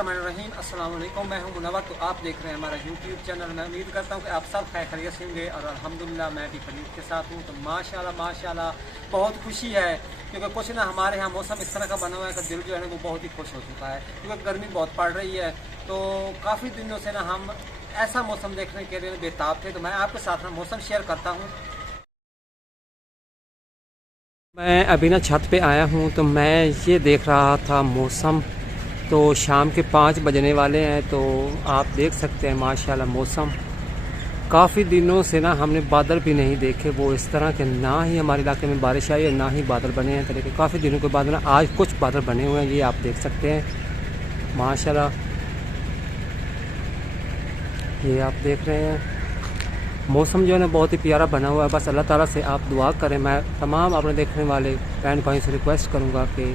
बिस्मिल्लाहिर्रहमानिर्रहीम। अस्सलाम वालेकुम। मैं हूं मुनव्वर। तो आप देख रहे हैं हमारा यूट्यूब चैनल। मैं उम्मीद करता हूं कि आप सब खैरियत से होंगे और अल्हम्दुलिल्लाह मैं भी खैरियत के साथ हूं। तो माशाल्लाह बहुत खुशी है क्योंकि कुछ ना हमारे यहाँ मौसम इस तरह का बना हुआ है कि दिल जो है ना वो बहुत ही खुश हो चुका है क्योंकि गर्मी बहुत पड़ रही है। तो काफ़ी दिनों से ना हम ऐसा मौसम देखने के लिए बेताब थे। तो मैं आपके साथ ना मौसम शेयर करता हूँ। मैं अभी ना छत पे आया हूँ तो मैं ये देख रहा था मौसम। तो शाम के 5 बजने वाले हैं तो आप देख सकते हैं माशाल्लाह मौसम। काफ़ी दिनों से ना हमने बादल भी नहीं देखे वो इस तरह के, ना ही हमारे इलाके में बारिश आई है ना ही बादल बने हैं। तो लेकिन काफ़ी दिनों के बाद ना आज कुछ बादल बने हुए हैं, ये आप देख सकते हैं माशाल्लाह। ये आप देख रहे हैं मौसम जो है ना बहुत ही प्यारा बना हुआ है। बस अल्लाह ताला से आप दुआ करें। मैं तमाम अपने देखने वाले बहन भाइयों से रिक्वेस्ट करूँगा कि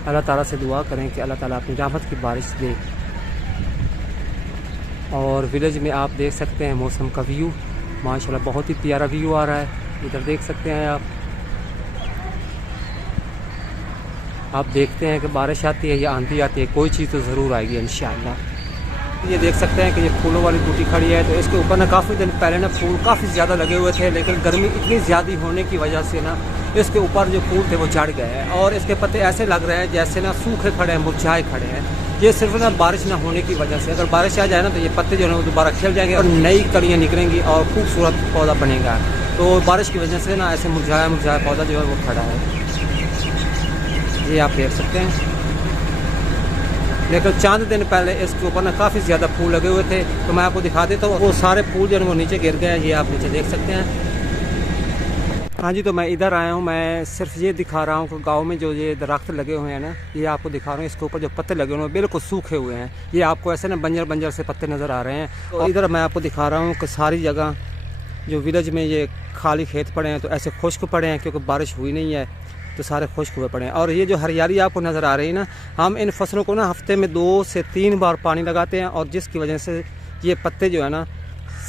अल्लाह ताला से दुआ करें कि अल्लाह ताला अपनी रहमत की बारिश दे। और विलेज में आप देख सकते हैं मौसम का व्यू माशाल्लाह बहुत ही प्यारा व्यू आ रहा है। इधर देख सकते हैं आप देखते हैं कि बारिश आती है या आंधी आती है, कोई चीज़ तो ज़रूर आएगी इंशाअल्लाह। ये देख सकते हैं कि ये फूलों वाली बूटी खड़ी है। तो इसके ऊपर ना काफ़ी दिन पहले ना फूल काफ़ी ज़्यादा लगे हुए थे, लेकिन गर्मी इतनी ज़्यादा होने की वजह से ना इसके ऊपर जो फूल थे वो झड़ गए हैं और इसके पत्ते ऐसे लग रहे हैं जैसे ना सूखे खड़े हैं, मुरझाए खड़े हैं। ये सिर्फ ना बारिश ना होने की वजह से, अगर बारिश आ जाए ना तो ये पत्ते जो है वो दोबारा खिल जाएंगे और नई कलियाँ निकलेंगी और खूबसूरत पौधा बनेगा। तो बारिश की वजह से ना ऐसे मुरझाया पौधा जो है वो खड़ा है, ये आप देख सकते हैं। लेकिन चंद दिन पहले इसके ऊपर ना काफ़ी ज़्यादा फूल लगे हुए थे। तो मैं आपको दिखा देता हूँ, वो सारे फूल जो है वो नीचे गिर गए हैं, ये आप नीचे देख सकते हैं। हाँ जी, तो मैं इधर आया हूँ, मैं सिर्फ ये दिखा रहा हूँ कि गांव में जो ये दरख्त लगे हुए हैं ना, ये आपको दिखा रहा हूँ। इसके ऊपर जो पत्ते लगे हुए हैं बिल्कुल सूखे हुए हैं, ये आपको ऐसे ना बंजर से पत्ते नज़र आ रहे हैं। तो इधर मैं आपको दिखा रहा हूँ कि सारी जगह जो विलेज में ये खाली खेत पड़े हैं तो ऐसे खुश्क पड़े हैं क्योंकि बारिश हुई नहीं है, तो सारे खुश्क हुए पड़े हैं। और ये जो हरियाली आपको नज़र आ रही है ना, हम इन फसलों को ना हफ्ते में 2 से 3 बार पानी लगाते हैं और जिसकी वजह से ये पत्ते जो है ना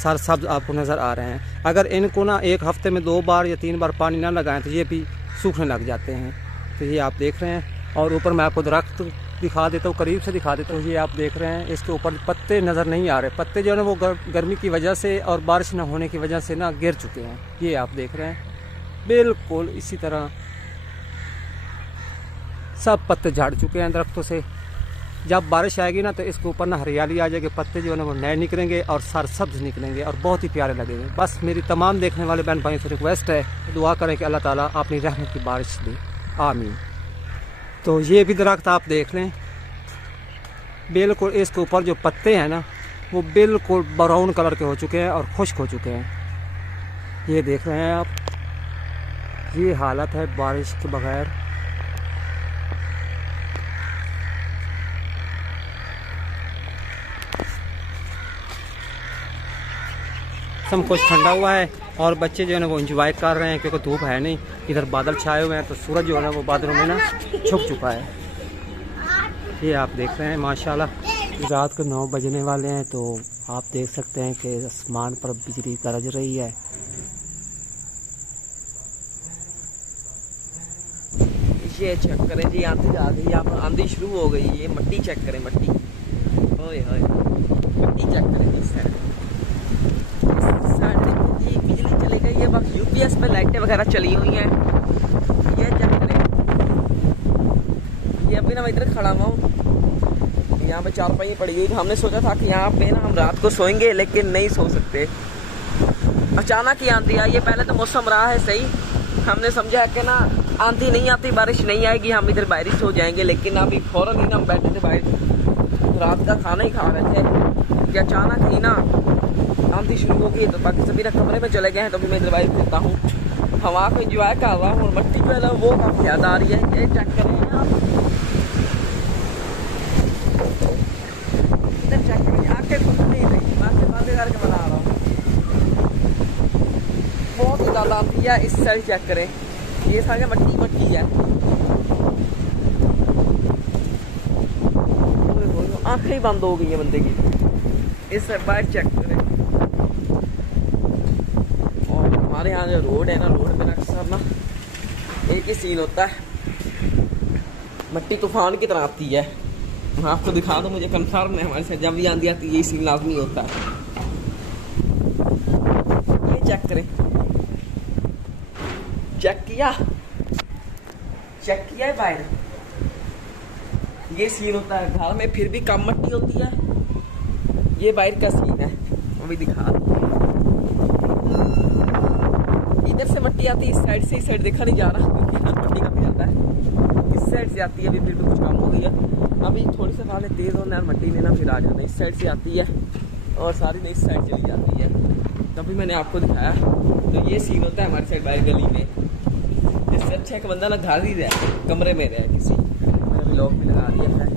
सरसब्ज आपको नज़र आ रहे हैं। अगर इनको ना एक हफ्ते में 2 बार या 3 बार पानी ना लगाएं तो ये भी सूखने लग जाते हैं। तो ये आप देख रहे हैं। और ऊपर मैं आपको दरख्त दिखा देता हूँ, करीब से दिखा देता हूँ। ये आप देख रहे हैं इसके ऊपर पत्ते नज़र नहीं आ रहे, पत्ते जो है ना वो गर्मी की वजह से और बारिश ना होने की वजह से ना गिर चुके हैं, ये आप देख रहे हैं। बिल्कुल इसी तरह सब पत्ते झाड़ चुके हैं दरख्तों से। जब बारिश आएगी ना तो इसके ऊपर ना हरियाली आ जाएगी, पत्ते जो है ना वो नए निकलेंगे और सरसब्ज निकलेंगे और बहुत ही प्यारे लगेंगे। बस मेरी तमाम देखने वाले बहन भाइयों से रिक्वेस्ट है, दुआ करें कि अल्लाह ताला अपनी रहमत की बारिश दे, आमीन। तो ये भी दरख्त आप देख लें, बिल्कुल इसके ऊपर जो पत्ते हैं ना वो बिल्कुल ब्राउन कलर के हो चुके हैं और खुश्क हो चुके हैं, ये देख रहे हैं आप। ये हालत है बारिश के बगैर। मौसम कुछ ठंडा हुआ है और बच्चे जो है ना वो एंजॉय कर रहे हैं क्योंकि धूप है नहीं। इधर बादल छाए हुए हैं तो सूरज जो है ना वो बादलों में ना छुप चुका है, ये आप देख रहे हैं माशाल्लाह। रात को 9 बजने वाले हैं तो आप देख सकते हैं कि आसमान पर बिजली गरज रही है। ये चेक करें जी, आंधी आ गई, यहाँ पर आंधी शुरू हो गई। ये मिट्टी चेक करें, मिट्टी, ओए होए, मिट्टी चेक करें जी। जी बिजली चली गई है, बस यूपीएस पे लाइटें वगैरह चली हुई हैं। ये चेक करें, ये अभी ना मैं इधर खड़ा हुआ हूँ, यहाँ पे चारपाई पड़ी हुई। हमने सोचा था कि यहाँ पे ना हम रात को सोएंगे, लेकिन नहीं सो सकते। अचानक ही आंधी आई है। पहले तो मौसम रहा है सही, हमने समझा कि ना आंधी नहीं आती, बारिश नहीं आएगी, हम इधर बाहर ही सो जाएंगे। लेकिन अभी फौरन ही ना हम बैठे थे बाहर, रात का खाना ही खा रहे थे कि अचानक ही ना आंधी शुरू हो गई। तो बाकी सभी ना कमरे में चले गए हैं, तो अभी मैं इधर बाहर फिरता हूँ, हवा को एंजॉय कर रहा हूँ। और मिट्टी जो है ना वो काफ़ी याद आ रही है। ये चेक करें आप, इधर चेक करें, आंखें खुल नहीं रही, आंखें बंद करके बना रहा हूँ। बहुत ही ज़्यादा आंधी है। इस साइड चेक करें, ये सारे मट्टी है, आंखें ही बंद हो गई है बंदे की। इस बाइक चेक करें। और हमारे यहाँ जो रोड है ना, रोड पे अक्सर ना एक ही सीन होता है, मिट्टी तूफान की तरह आती है। मैं आपको दिखा दूँ, मुझे कंफर्म है हमारे साथ जब भी आंधी आती है यही सीन लाजमी होता है। ये चेक करें, चेक किया है बाहर, ये सीन होता है घर में, फिर भी कम मट्टी होती है। ये बाहर का सीन है, अभी दिखा, इधर से मट्टी आती है, इस साइड से, इस साइड देखा नहीं जा रहा क्योंकि यहाँ मट्टी कम जाता है। इस साइड से आती है, अभी फिर भी कुछ कम हो गई है। अभी थोड़ी सी पहले तेज होना है, मट्टी लेना फिर आ जाना। इस साइड से आती है और सारी नई साइड चली जाती है, तभी मैंने आपको दिखाया। तो ये सीन होता है हमारी साइड बाहर गली में। इससे अच्छा एक बंदा ना घर ही रहे, कमरे में रहे किसी, मैंने भी लॉक भी लगा दिया है।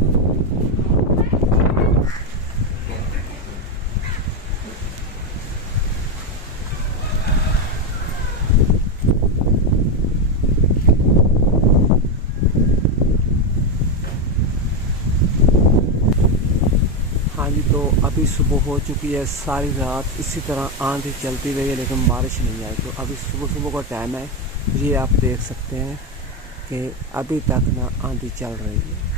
हाँ जी, तो अभी सुबह हो चुकी है, सारी रात इसी तरह आंधी चलती रही है लेकिन बारिश नहीं आई। तो अभी सुबह सुबह का टाइम है, ये आप देख सकते हैं कि अभी तक ना आंधी चल रही है।